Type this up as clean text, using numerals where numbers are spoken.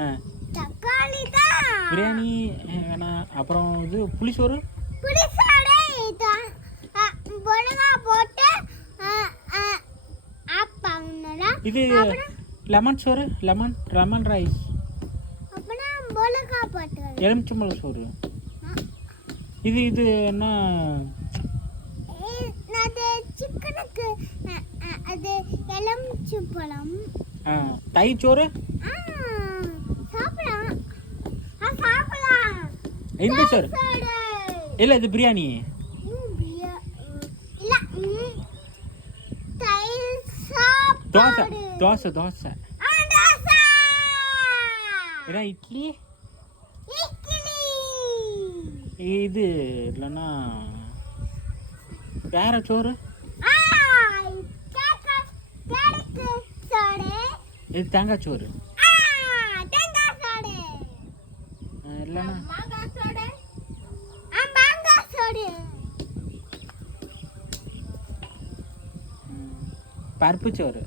ஆ தக்காளி தான். பிரியாணி வேணாம். அப்புறம் இது புளிசோறு. புளிசோறு இதான் பொழுங்கா போட்டு ஆப்பாங்கடா. இது லெமன் சோறு, லெமன் ரைஸ். அப்புறம் பொழுங்கா போட்டு எலுமிச்சம்பழம் சோறு. இது என்ன? அது சிக்கனுக்கு அது எலுமிச்சம்பழம். தயிர் சோறு. சாப்பிடலாம். சாப்பிடலாம். இந்த சோறு இல்லை, இது பிரியாணி. இல்ல, தயிர் சாப்பாடு. தோசை தோசை. ஏன்னா இட்லி. இது இல்லைன்னா வேற சோறு. இது தேங்காய் சோறு. இல்லைன்னா பருப்பு சோறு.